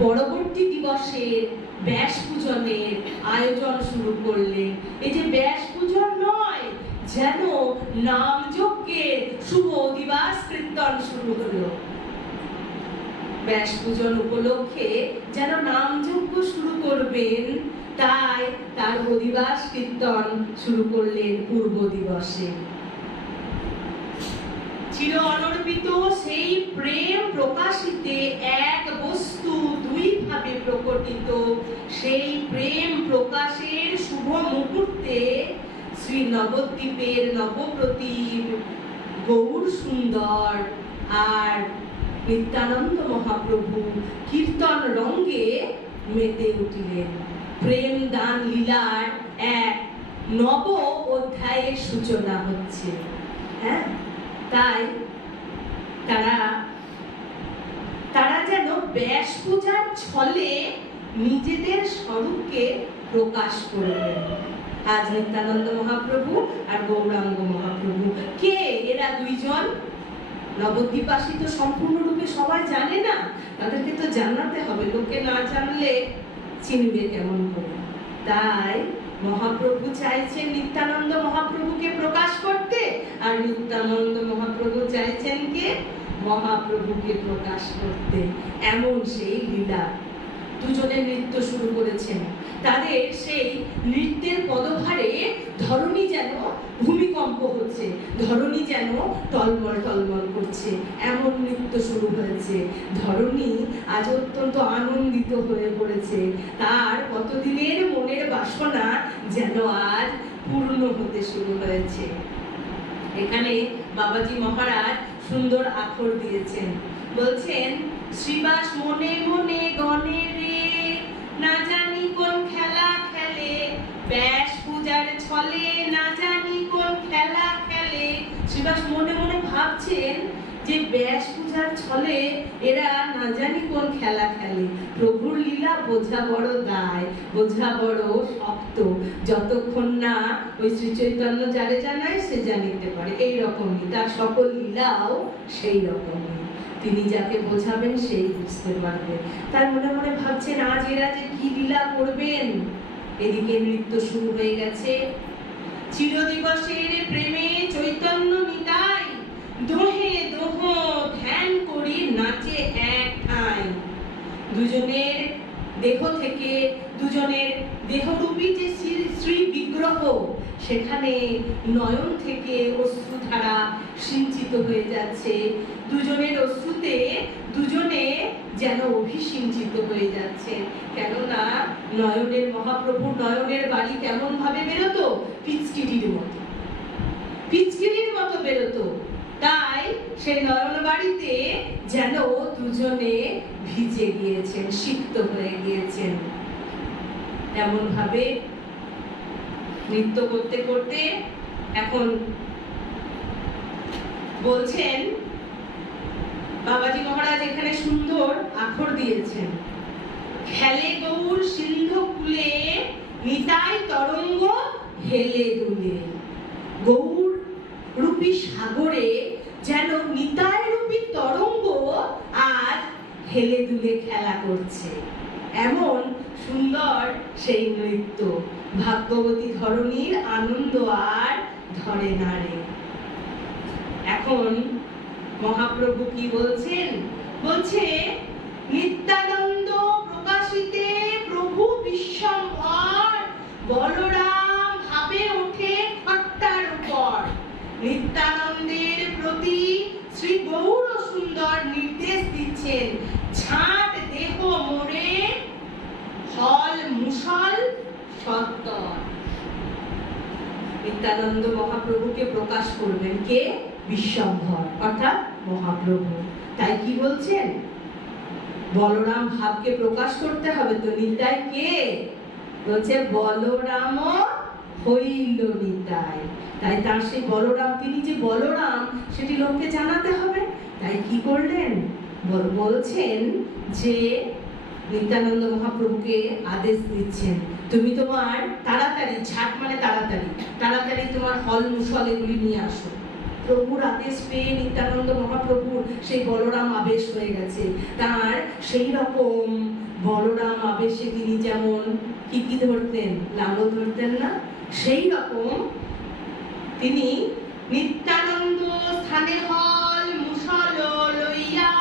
পরবর্তী দিবসের ব্যাস পূজনের আয়োজন শুরু করলেন। এই যে ব্যাস পূজন নয়, যেন নাম যজ্ঞের শুভ দিবস কীর্তন শুরু হলো। ব্যাস পূজন উপলক্ষে যেন নাম যজ্ঞ শুরু করবেন, তাই তার অধিবাস কীর্তন শুরু করলেন পূর্ব দিবসে। চির অনর্পিত সেই প্রেম প্রকাশিতে এক বস্তু দুই ভাবে প্রকটিত, সেই প্রেম প্রকাশের শুভ মুহূর্তে শ্রী নবদ্বীপের নবপ্রতিম গৌর সুন্দর আর নিত্যানন্দ মহাপ্রভু কীর্তন রঙ্গে মেতে উঠিলেন। প্রেম দান লীলার এক নব অধ্যায়ের সূচনা হচ্ছে। হ্যাঁ, তাই তারা যেন ব্যাস পূজার ছলে নিজেদের স্বরূপকে প্রকাশ করলেন। আজ নিত্যানন্দ মহাপ্রভু আর গৌরাঙ্গ মহাপ্রভু কে এরা দুইজন? নবদ্বীপবাসী তো সম্পূর্ণরূপে সবাই জানে না, তাদেরকে তো জানাতে হবে, লোকে না জানলে চিনবে কেমন করে। তাই মহাপ্রভু চাইছেন নিত্যানন্দ মহাপ্রভুকে প্রকাশ করতে, আর নিত্যানন্দ মহাপ্রভু চাইছেন কে? মহাপ্রভুকে প্রকাশ করতে। এমন সেই লীলা। দুজনে নৃত্য শুরু করেছেন। তাদের সেই নৃত্যের পদভারে ধরণী যেন ভূমিকম্প হচ্ছে, ধরণী যেন টলমল টলমল করছে, এমন নৃত্য শুরু হয়েছে। ধরণী আজ অত্যন্ত আনন্দিত হয়ে পড়েছে। তার কতদিনের মনের বাসনা যেন আজ পূর্ণ হতে শুরু হয়েছে। এখানে বাবাজি মহারাজ সুন্দর আখর দিয়েছেন, বলছেন শ্রীবাস মনে মনে গণে রে, না জানি কোন খেলা খেলে, ব্যাস পূজার ছলে না জানি কোন খেলা খেলে। শ্রীবাস মনে মনে ভাবছেন যে ব্যাস পূজার ছলে এরা না জানি কোন খেলা খেলে। প্রভুর লীলা বোঝা বড় দায়, বোঝা বড় শক্ত, যতক্ষণ না ওই শ্রী চৈতন্য যারে জানায় সে জানিতে পারে। এইরকমই তার সকল লীলাও সেই রকমই, তিনি যাকে বোঝাবেন সেই বুঝতে পারবে। তার মনে মনে ভাবছেন আজ এরা যে কি লীলা করবেন। এদিকে নৃত্য শুরু হয়ে গেছে। চিরদিবসের প্রেমে চৈতন্য নিতাই, দোহে দোহ ধ্যান করি নাচে এক ঠাঁই। দুজনের দেহ থেকে, দুজনের দেহরূপী যে শ্রী বিগ্রহ, সেখানে নয়ন থেকে অশ্রুধারা সিঞ্চিত হয়ে যাচ্ছে। দুজনের অশ্রুতে দুজনে যেন অভিসিঞ্চিত হয়ে যাচ্ছে। কেননা নয়নের মহাপ্রভুর নয়নের বাড়ি কেমন ভাবে বেরোতো? পিচকিটির মতো, পিচকিটির মতো বেরোতো। তাই সেই নয়ন বাড়িতে যেন দুজনে ভিজে গিয়েছেন, সিক্ত হয়ে গিয়েছেন। এমন ভাবে নৃত্য করতে করতে এখন বলছেন বাবাজি মহারাজ এখানে সুন্দর আখর দিয়েছেন, খেলে গৌর সিন্ধু কুলে, নিতাই তরঙ্গ হেলে দুলে। গৌর রূপী সাগরে যেন নিতাই রূপী তরঙ্গ আজ হেলে দুলে খেলা করছে। এমন সুন্দর সেই নৃত্য। ভাগ্যবতী ধরণীর আনন্দ আর ধরে না রে। এখন মহাপ্রভু কি বলছেন? বলছে নিত্যানন্দ প্রকাশিতে প্রভু বিশ্বম্ভর, বলরাম ভাবে ওঠে খট্টার উপর। নিত্যানন্দের প্রতি শ্রী গৌর সুন্দর নির্দেশ দিচ্ছেন, ঝাঁট দেহ মোরে হল মুসল সত্তর। নিত্যানন্দ মহাপ্রভুকে প্রকাশ করবেন কে? বিশ্বম্ভর অর্থাৎ মহাপ্রভু। তাই কি বলছেন? বলরাম ভাবকে প্রকাশ করতে হবে তো। নিতাই কে? বলছে বলরাম হইল নিতাই। তাই তার সেই বলরাম, তিনি যে বলরাম সেটি লোককে জানাতে হবে। তাই কি করলেন? বলছেন যে নিত্যানন্দ মহাপ্রভুকে আদেশ দিচ্ছেন, তুমি তোমার তাড়াতাড়ি, ঝাট মানে তাড়াতাড়ি, তাড়াতাড়ি তোমার হল মুসল এগুলি নিয়ে আসো। প্রভুর আদেশ পেয়ে নিত্যানন্দ মহাপ্রভুর সেই বলরাম আবেশ হয়ে গেছে। তার সেই রকম বলরাম আবেশে তিনি যেমন কি ধরতেন, লাঙল ধরতেন না, সেই রকম তিনি নিত্যানন্দ স্থানে হল মুসল লইয়া,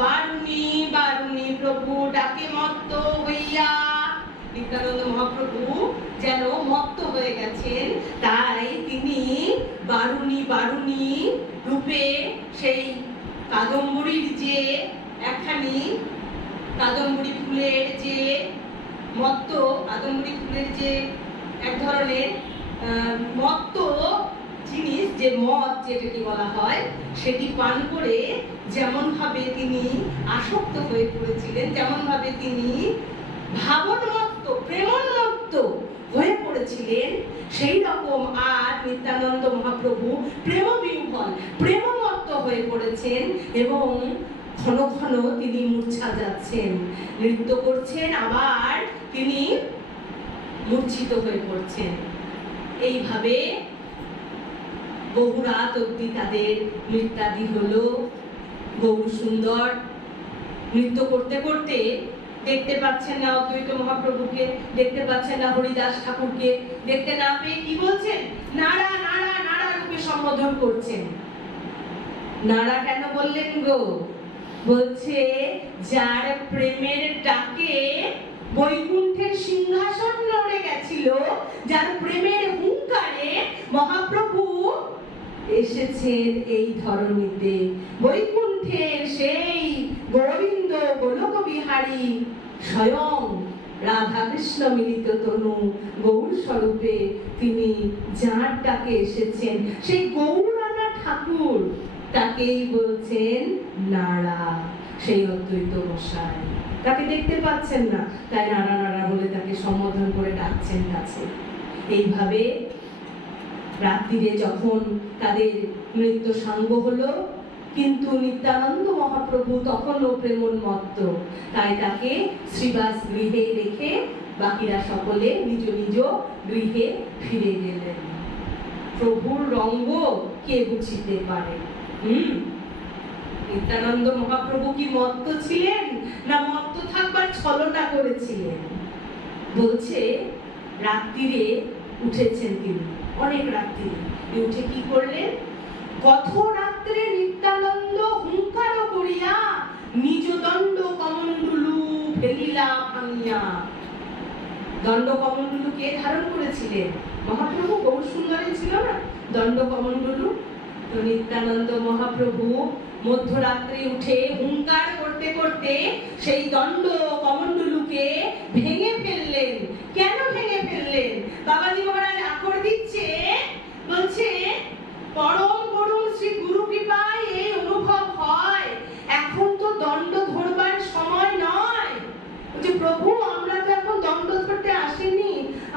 বারুনি বারুনি প্রভু ডাকে মত্ত হইয়া। নিত্যানন্দ মহাপ্রভু যেন মত্ত হয়ে গেছেন, তাই তিনি বারুনি বারুনি রূপে সেই কাদম্বরীর যে একখানি কাদম্বরী ফুলের যে মত্ত, কাদম্বরী ফুলের যে এক ধরনের মত্ত জিনিস, যে মদ যেটাকে বলা হয়, সেটি পান করে যেমন ভাবে তিনি আসক্ত হয়ে পড়েছিলেন, যেমন ভাবে তিনি ভাবনমত্ত প্রেমোন্মত্ত হয়ে পড়েছিলেন, সেই রকম আর নিত্যানন্দ মহাপ্রভু প্রেম বিহ্বল প্রেমমত্ত হয়ে পড়েছেন এবং ঘন ঘন তিনি মূর্ছা যাচ্ছেন, নৃত্য করছেন, আবার তিনি মূর্ছিত হয়ে পড়ছেন। এইভাবে বহু রাত অবধি তাদের নৃত্যাদি হলো। গৌর সুন্দর নৃত্য করতে করতে দেখতে পাচ্ছেন না অদ্বৈত মহাপ্রভুকে, দেখতে পাচ্ছেন না হরিদাস ঠাকুরকে, দেখতে না পেয়ে কি বলছেন? নাড়া নাড়া নাড়া রূপে সম্বোধন করছেন। নাড়া কেন বললেন গো? বলছে যার প্রেমের ডাকে বৈকুণ্ঠের সিংহাসন নড়ে গেছিল, যার প্রেমের হুঙ্কারে মহাপ্রভু এসেছেন এই ধরণীতে, বৈকুণ্ঠের সেই গোবিন্দ গোলক বিহারী স্বয়ং রাধা কৃষ্ণ মিলিত তনু গৌর স্বরূপে তিনি যার ডাকে এসেছেন, সেই গৌরানা ঠাকুর তাকেই বলছেন নাড়া, সেই অদ্বৈত মশাই। তাকে দেখতে পাচ্ছেন না, তাই নাড়া নাড়া বলে তাকে সম্বোধন করে ডাকছেন কাছে। এইভাবে রাত্রিরে যখন তাদের নৃত্য সাঙ্গ হলো, কিন্তু নিত্যানন্দ মহাপ্রভু তখনও প্রেমোন্মত্ত, তাই তাকে শ্রীবাস গৃহে রেখে বাকিরা সকলে নিজ নিজ গৃহে ফিরে গেলেন। প্রভুর রঙ্গ কে বুঝিতে পারে? নিত্যানন্দ মহাপ্রভু কি মত্ত ছিলেন, না মত্ত থাকবার ছলনা করেছিলেন? বলছে রাত্রিরে উঠেছেন তিনি, অনেক রাত্রিরে উঠে কি করলেন? কথ রাত্রে নিত্যানন্দ হুঙ্কার করিয়া নিজ দণ্ড কমণ্ডলু ফেলিলা ভাঙিয়া। দণ্ড কমণ্ডলু কে ধারণ করেছিলেন? মহাপ্রভু। গৌর সুন্দরী ছিল না দণ্ড কমণ্ডলু? তো নিত্যানন্দ মহাপ্রভু মধ্যরাত্রে উঠে হুঙ্কার করতে করতে সেই দণ্ড কমণ্ডলুকে ভেঙে ফেললেন। কেন ভেঙে ফেললেন? বাবাজি মহারাজ আকর দিচ্ছে, বলছে পরম করুণ শ্রী গুরু কৃপায় এই অনুভব হয়, এখন তো দণ্ড ধরবার সময় নয়। বলছে প্রভু আমরা তো এখন দণ্ড ধরতে আসিনি,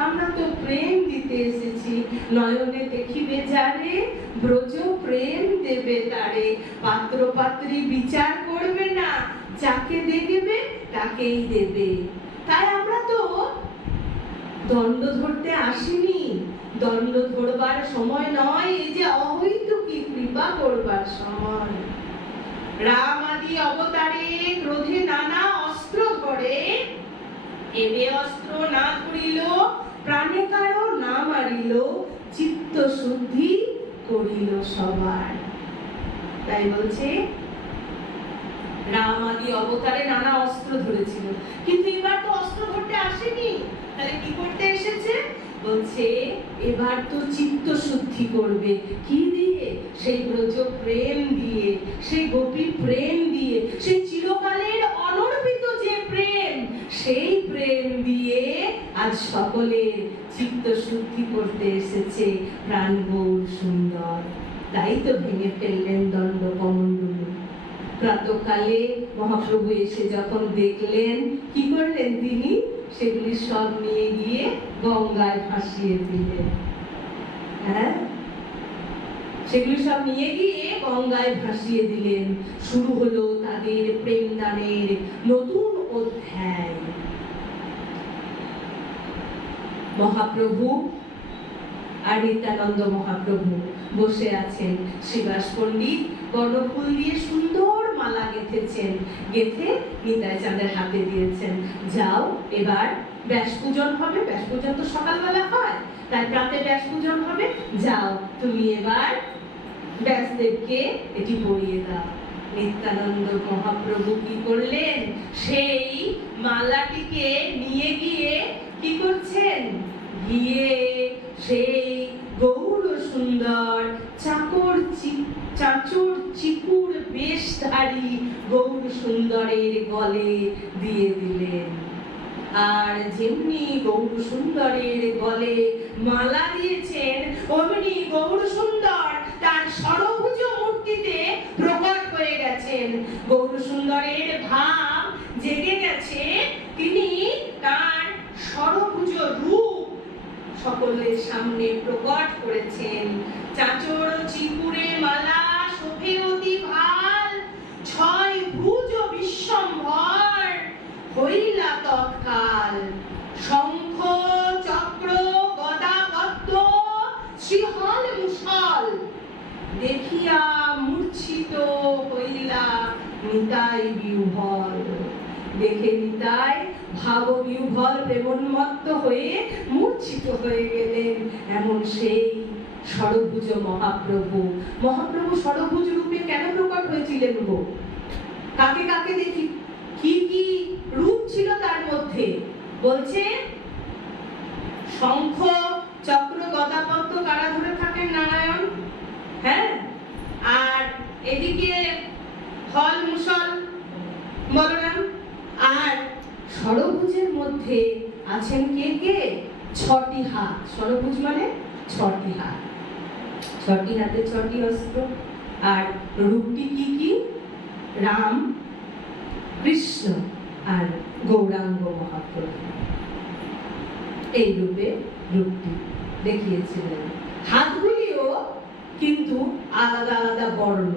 আমরা তো প্রেম দিতে এসেছি। নয়নে দেখিবে যারে ব্রজ প্রেম দেবে তারে, পাত্র পাত্রী বিচার করবে না, যাকে দেখবে তাকেই দেবে। তাই আমরা তো দণ্ড ধরতে আসিনি, দণ্ড ধরবার সময় নয়, এই যে অহৈতুকী কৃপা করবার সময়। রাম আদি অবতারে ক্রোধে নানা অস্ত্র ধরে, এবে অস্ত্র না ধরিল প্রাণে কারো না মারিল, চিত্ত শুদ্ধি করিল সবার। তাই বলছে রাম আদি অবতারে নানা অস্ত্র ধরেছিল, কিন্তু এবার তো অস্ত্র ধরতে আসেনি, তাহলে কি করতে এসেছে? বলছে এবার তো চিত্ত শুদ্ধি করবে। কি দিয়ে? সেই ব্রজ প্রেম দিয়ে, সেই গোপী প্রেম দিয়ে, সেই চিরকালের অনর্পিত যে প্রেম, সেই প্রেম দিয়ে আজ সকলের চিত্ত শুদ্ধি করতে এসেছে প্রাণ গৌর সুন্দর। তাই তো ভেঙে ফেললেন দণ্ড কমণ্ডলু। প্রাতঃকালে মহাপ্রভু এসে যখন দেখলেন, কি করলেন তিনি? সেগুলি সব নিয়ে গিয়ে গঙ্গায় ভাসিয়ে দিলেন। হ্যাঁ, সেগুলি সব নিয়ে গিয়ে গঙ্গায় ভাসিয়ে দিলেন। শুরু হলো তাদের প্রেমদানের নতুন অধ্যায়। মহাপ্রভু আর নিত্যানন্দ মহাপ্রভু বসে আছেন। শ্রীবাস পণ্ডিত গণফুল দিয়ে সুন্দর মালা গেঁথেছেন, গেঁথে নিতাই চাঁদের হাতে দিয়েছেন। যাও এবার ব্যাস পূজন হবে, ব্যাস পূজন তো সকালবেলা হয়, তাই প্রাতে ব্যাস পূজন হবে, যাও তুমি এবার ব্যাসদেবকে এটি পরিয়ে দাও। নিত্যানন্দ মহাপ্রভু কি করলেন? সেই মালাটিকে নিয়ে গিয়ে কি করছেন? গিয়ে সেই গৌর সুন্দর চাচুর চিকুর বেশধারী গৌর সুন্দরের গলে দিয়ে দিলেন। আর যেমনি গৌর সুন্দরের গলে মালা দিয়েছেন, অমনি গৌর সুন্দর তার ষড়ভুজ মূর্তিতে প্রকট হয়ে গেছেন। গৌর সুন্দরের ভাব জেগে গেছে, তিনি তার সকলের সামনে প্রকট করেছেন। চাঁচর চিপুরে মালা শোভে অতি ভাল, ছয় ভুজ বিশ্বম্ভর হইলা তৎকাল। শঙ্খ চক্র গদা পদ্ম শ্রীহল মুষল দেখিয়া মূর্ছিত হইলা নিতাই বিহ্বল। দেখে নিতাই ভাব বিহ্বল প্রেমোন্মত্ত হয়ে মূর্ছিত হয়ে গেলেন। এমন সেই ষড়ভুজ মহাপ্রভু। মহাপ্রভু ষড়ভুজ রূপে কেন প্রকট হয়েছিলেন গো? কাকে কাকে দেখি, কি কি রূপ ছিল তার মধ্যে? বলছে শঙ্খ চক্র গদা পদ্ম কারা ধরে থাকেন? নারায়ণ। হ্যাঁ, আর এদিকে ফল মুসল বলরাম। আর ষড়ভুজের মধ্যে আছেন কে কে? ছটি হাত। ষড়ভুজ মানে ছটি হাত, ছটি হাতে ছটি অস্ত্র। আর রূপটি কি কি? রাম, কৃষ্ণ আর গৌরাঙ্গ মহাপ্রভু, এই রূপে রূপটি দেখিয়েছিলেন। হাতগুলিও কিন্তু আলাদা আলাদা বর্ণ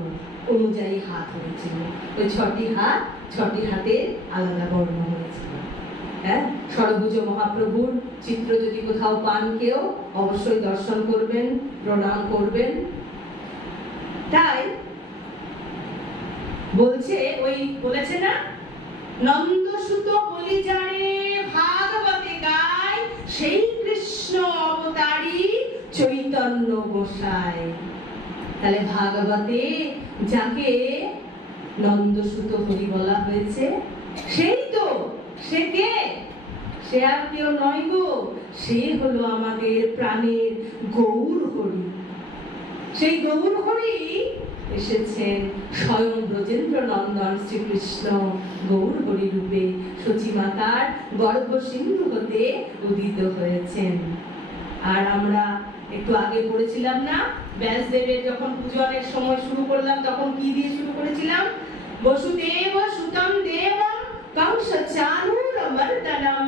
অনুযায়ী হাত হয়েছিল। ওই ছটি হাত, ছটি হাতে আলাদা বর্ণ হয়েছিল। হ্যাঁ, ষড়ভুজ মহাপ্রভুর চিত্র যদি কোথাও পান কেউ, অবশ্যই দর্শন করবেন, প্রণাম করবেন। তাই বলছে, ওই বলেছে না, নন্দসুত বলি যারে ভাগবতে গায়, সেই কৃষ্ণ অবতারী চৈতন্য গোসাই। তাহলে ভাগবতে যাকে নন্দসুত হরি বলা হয়েছে, সেই তো, সে কে? সে আর কেউ নয় গো, সে হলো আমাদের প্রাণের গৌর হরি। সেই গৌর হরি এসেছেন স্বয়ং ব্রজেন্দ্র নন্দন শ্রীকৃষ্ণ গৌর হরি রূপে সচিমাতার গর্ভ সিন্ধু হতে উদিত হয়েছেন। আর আমরা একটু আগে পড়েছিলাম না, ব্যাসদেবের যখন পূজনের সময় শুরু করলাম তখন কি দিয়ে শুরু করেছিলাম? বসুদেব সুতম দেবম কংস চানুর মর্দনম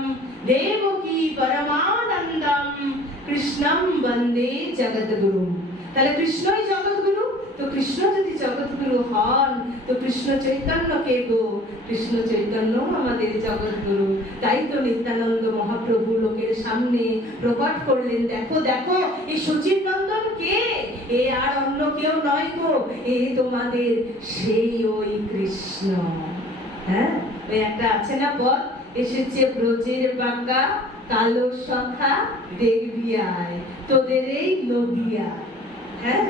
দেবকী পরমানন্দম কৃষ্ণম বন্দে জগদ্গুরুম। তাহলে কৃষ্ণই জগৎগুরু। তো কৃষ্ণ যদি জগৎগুরু হন, তো কৃষ্ণ চৈতন্য কে গো? কৃষ্ণ চৈতন্য আমাদের জগৎগুরু। তাই তো নিত্যানন্দ মহাপ্রভু লোকের সামনে প্রকট করলেন, দেখো দেখো, এই সচিব নন্দন কে? এ আর অন্য কেউ নয় গো, এ তোমাদের সেই ওই কৃষ্ণ। হ্যাঁ, ওই একটা আছে না পদ, এসেছে ব্রজের বাঁকা কালো সখা দেখবি আয় তোদের এই নদিয়া। হ্যাঁ,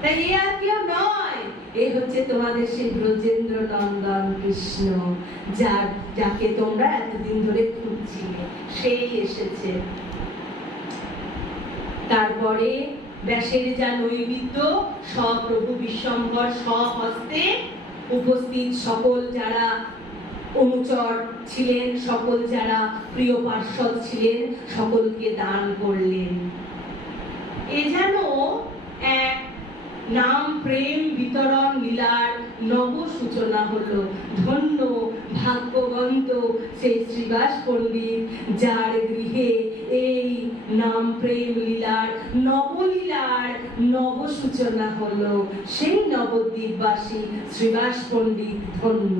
তাই এ আর কেউ নয়, এ হচ্ছে তোমাদের সেই ব্রজেন্দ্র নন্দন কৃষ্ণ, যাকে তোমরা এতদিন ধরে খুঁজছিলে, সেই এসেছে। তারপরে ব্যাসের যা নৈবেদ্য, সপ্রভু বিশ্বম্ভর স্বহস্তে উপস্থিত সকল যারা অনুচর ছিলেন, সকল যারা প্রিয় পার্ষদ ছিলেন, সকলকে দান করলেন। এ যেন এক নাম প্রেম বিতরণ লীলার নব সূচনা হলো। ধন্য ভাগ্যবন্ত সেই শ্রীবাস পণ্ডিত, যার গৃহে এই নাম প্রেম লীলার নবলীলার নব সূচনা হলো। সেই নবদ্বীপবাসী শ্রীবাস পণ্ডিত ধন্য।